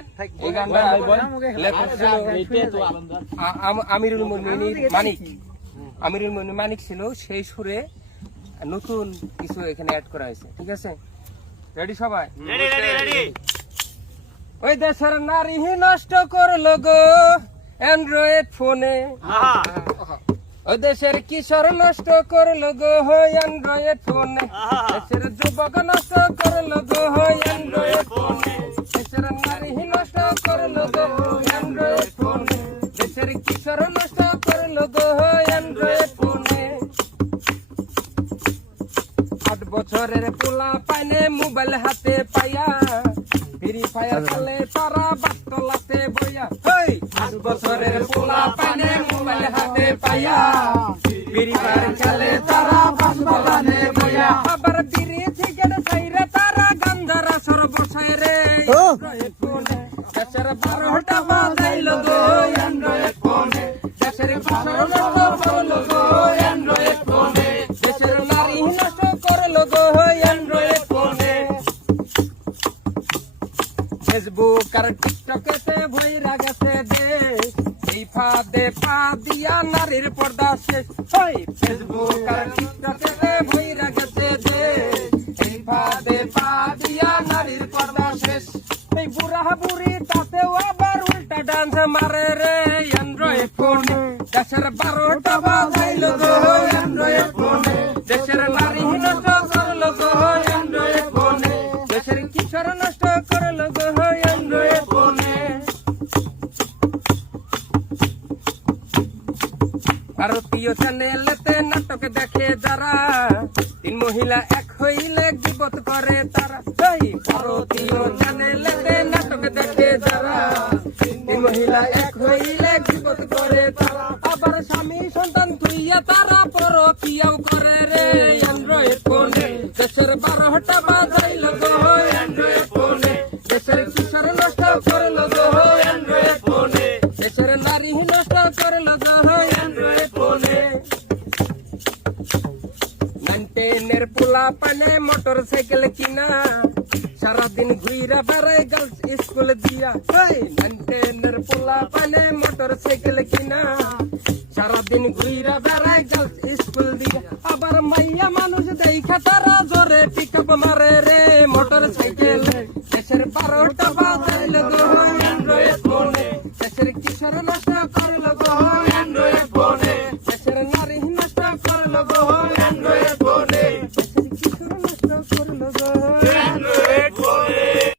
শুনেন এই গানটা লেখক ছিল আমিরুল মুমিনিন মানিক। আমিরুল মুমিনিন মানিক ছিল, সেই সুরে নতুন কিছু এখানে অ্যাড করা হয়েছে। ঠিক আছে, রেডি সবাই? ওই দেশের নারী নষ্ট করলো গো অ্যান্ড্রয়েড ফোনে, ওই দেশের কিশোর নষ্ট করলো গো অ্যান্ড্রয়েড ফোনে, দেশের যুবক নষ্ট করলো গো অ্যান্ড্রয়েড ফোনে, দেশের নারী নষ্ট করলো গো অ্যান্ড্রয়েড ফোনে, দেশের কিশোর নষ্ট করলো গো অ্যান্ড্রয়েড ফোনে। 8 বছরের পোলা পাইনে মোবাইল হাতে পাইয়া, ফ্রি ফায়ার খেলে তারা বাস্তলাতে বইয়া। 8 বছরের পোলা পাইনে মোবাইল হাতে পাইয়া, ফ্রি ফায়ার খেলে তারা বাস্তলাতে বইয়া। আবার বিড়ি সিগারেট খাইরে তারা গান্ধার আসর বসায় রে অ্যান্ড্রয়েড ফোনে, দেশের 12টা বাজাইলো গো অ্যান্ড্রয়েড ফোনে, দেশের কিশোর নষ্ট করলো গো অ্যান্ড্রয়েড ফোনে, দেশের নারী নষ্ট করলো গো অ্যান্ড্রয়েড ফোনে। ফেসবুক আর টিকটকেতে ভইরা গেছে দেশ, এই ফাঁদে পা দিয়া নারীর পর্দা শেষ। ফেসবুক আর টিকটকেতে ভইরা গেছে দেশ, এই ফাঁদে পা দিয়া নারীর পর্দা শেষ। এই বুড়া বুড়ি তাতেও আবার উল্টা ডান্স মারে রে অ্যান্ড্রয়েড ফোনে, দেশের 12টা বাজাইলো গো অ্যান্ড্রয়েড ফোনে, দেশের নারী নষ্ট করলো গো অ্যান্ড্রয়েড ফোনে, দেশের কিশোর নষ্ট করলো গো অ্যান্ড্রয়েড ফোনে। ভারতীয় চ্যানেলেতে নাটক দেখে যারা, 3 মহিলা এক হইলে গীবত করে তারা। ভারতীয় চ্যানেলেতে নাটক দেখে যারা, 3 মহিলা এক হইলে গীবত করে তারা। আবার স্বামী সন্তান থুইয়া তারা পরকীয়াও করে রে অ্যান্ড্রয়েড ফোনে, দেশের 12টা বাজাইলো গো অ্যান্ড্রয়েড ফোনে, দেশের কিশোর নষ্ট করলো গো অ্যান্ড্রয়েড ফোনে, দেশের নারী নষ্ট করলো গো অ্যান্ড্রয়েড ফোনে। 9-10 পোলা পানে মোটর সাইকেল কিনা, সারাদিন ঘুইরা বেড়ায় গার্লস স্কুল দিয়া। 9-10 পোলা পানে মোটর সাইকেল কিনা, সারাদিন ঘুইরা বেড়ায় গার্লস স্কুল দিয়া। আবার মাইয়া মানুষ দেখা তারা জোরে পিকআপ মারে রে মোটর সাইকেল, দেশের 12টা বাজাইলো গো